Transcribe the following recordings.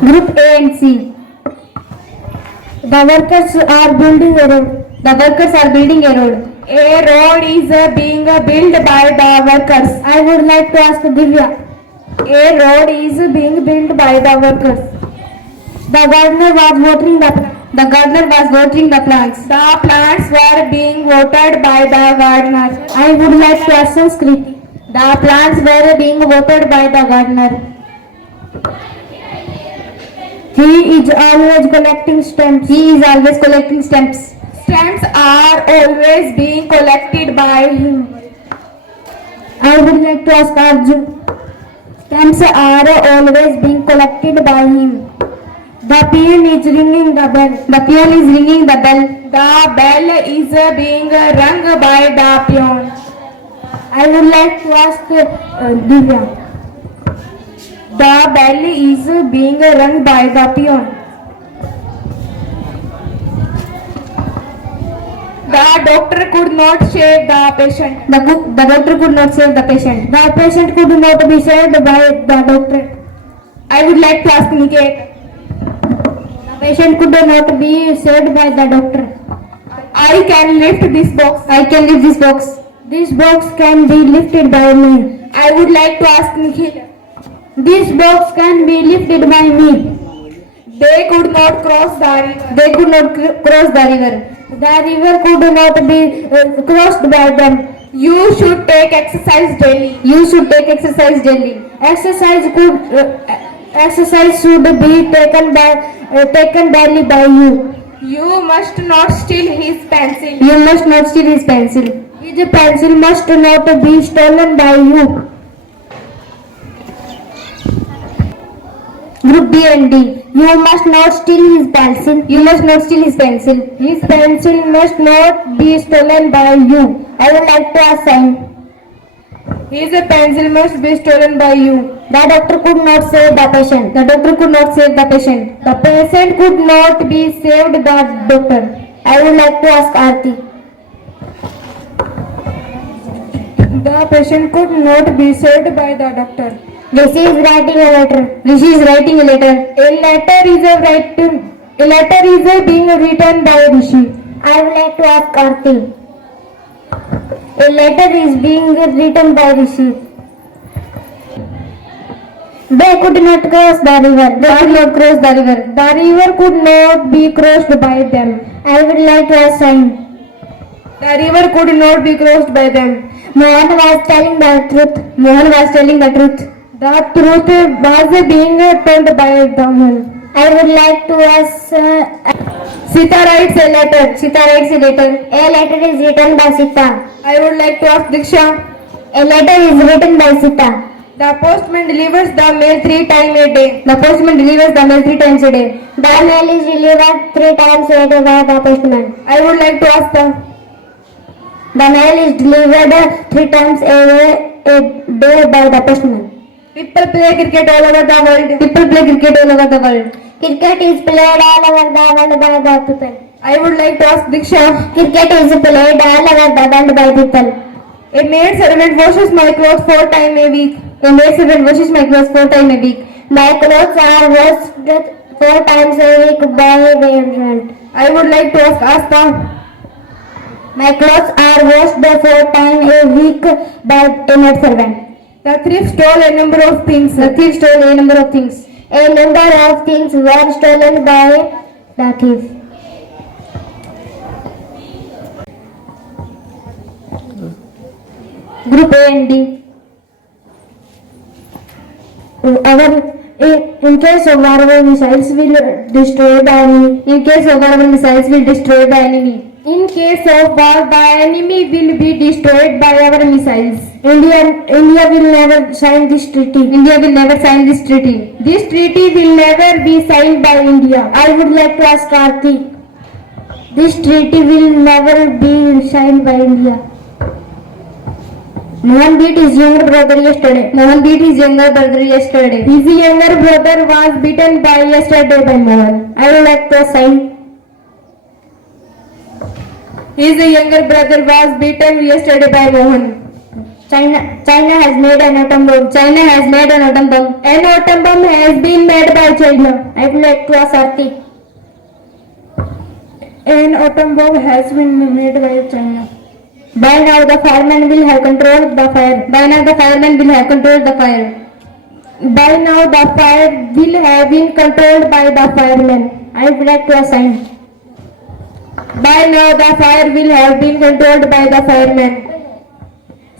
Group A and C. The workers are building a road. The workers are building a road. A road is being built by the workers. I would like to ask Divya. A road is being built by the workers. The gardener was watering the plants. The gardener was watering the plants. The plants were being watered by the gardener. I would like to ask Sanskriti. The plants were being watered by the gardener. He is always collecting stamps. He is always collecting stamps. Stamps are always being collected by him. I would like to ask Arjun. Stamps are always being collected by him. The peon is ringing the bell. The peon is ringing the bell. The bell is being rung by the peon. I would like to ask Divya. The bell is being rung by the peon. The doctor could not save the patient. The doctor could not save the patient. The patient could not be saved by the doctor. I would like to ask Niket. The patient could not be saved by the doctor. I can lift this box. I can lift this box. This box can be lifted by me. I would like to ask Nikhil. This box can be lifted by me. They could not cross the river. They could not cross the river. The river could not be crossed by them. You should take exercise daily. You should take exercise daily. Exercise should be taken daily by you. You must not steal his pencil. You must not steal his pencil. His pencil must not be stolen by you. Group B and D. You must not steal his pencil. You must not steal his pencil. His pencil must not be stolen by you. I would like to assign. His pencil must be stolen by you. The doctor could not save the patient. The doctor could not save the patient. The patient could not be saved by the doctor. I would like to ask Aarti. The patient could not be saved by the doctor. Rishi is writing a letter. Rishi is writing a letter. A letter is being written by Rishi. I would like to ask Aarti. A letter is being written by Rishi. They could not cross the river. They could not cross the river. The river could not be crossed by them. I would like to assign. The river could not be crossed by them. Mohan was telling the truth. Mohan was telling the truth. The truth was being told by Mohan. I would like to ask Sita writes a letter. Sita writes a letter. A letter is written by Sita. I would like to ask Diksha. A letter is written by Sita. The postman delivers the mail 3 times a day. The postman delivers the mail 3 times a day. The mail is delivered 3 times a day by the postman. I would like to ask the mail is delivered 3 times a day by the postman. People play cricket all over the world. People play cricket all over the world. Cricket is played all over the world by the people. I would like to ask Diksha. Cricket is played all over the world by people. A maid servant washes my clothes 4 times a week. A maid servant washes my clothes 4 times a week. My clothes are washed 4 times a week by a servant. I would like to ask Asta. My clothes are washed 4 times a week by a maid servant. The thief stole a number of things. The thief stole a number of things. A number of things were stolen by the thief. Group A and D. In case of war, missiles will destroy the enemy. In case of war, missiles will destroy the enemy. In case of war, the enemy will be destroyed by our missiles. India will never sign this treaty. India will never sign this treaty. This treaty will never be signed by India. I would like to ask Aarti. This treaty will never be signed by India. Mohan beat his younger brother yesterday. Mohan beat his younger brother yesterday. His younger brother was beaten by yesterday by Mohan. I would like to assign. His younger brother was beaten yesterday by Mohan. China has made an atom bomb. China has made an atom bomb. An atom bomb has been made by China. I would like to ask Arti. An atom bomb has been made by China. By now the firemen will have controlled the fire. By now the firemen will have controlled the fire. By now the fire will have been controlled by the firemen. I would like to assign. By now the fire will have been controlled by the firemen.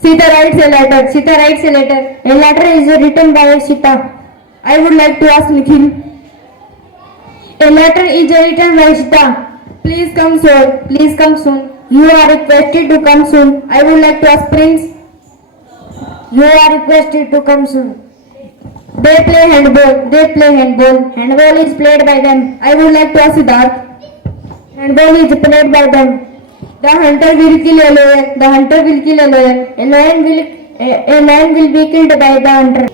Sita writes a letter. Sita writes a letter. A letter is written by Sita. I would like to ask Nikhil. A letter is written by Sita. Please come soon. Please come soon. You are requested to come soon. I would like to ask Prince. You are requested to come soon. They play handball. They play handball. Handball is played by them. I would like to ask Siddharth. Handball is played by them. The hunter will kill a lion. The hunter will kill a lion. A lion will be killed by the hunter.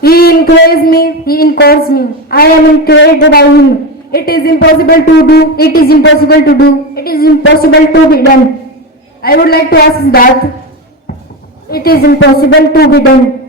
He encourages me. He encourages me. I am encouraged by him. It is impossible to do. It is impossible to do. It is impossible to be done. I would like to ask Siddharth. It is impossible to be done.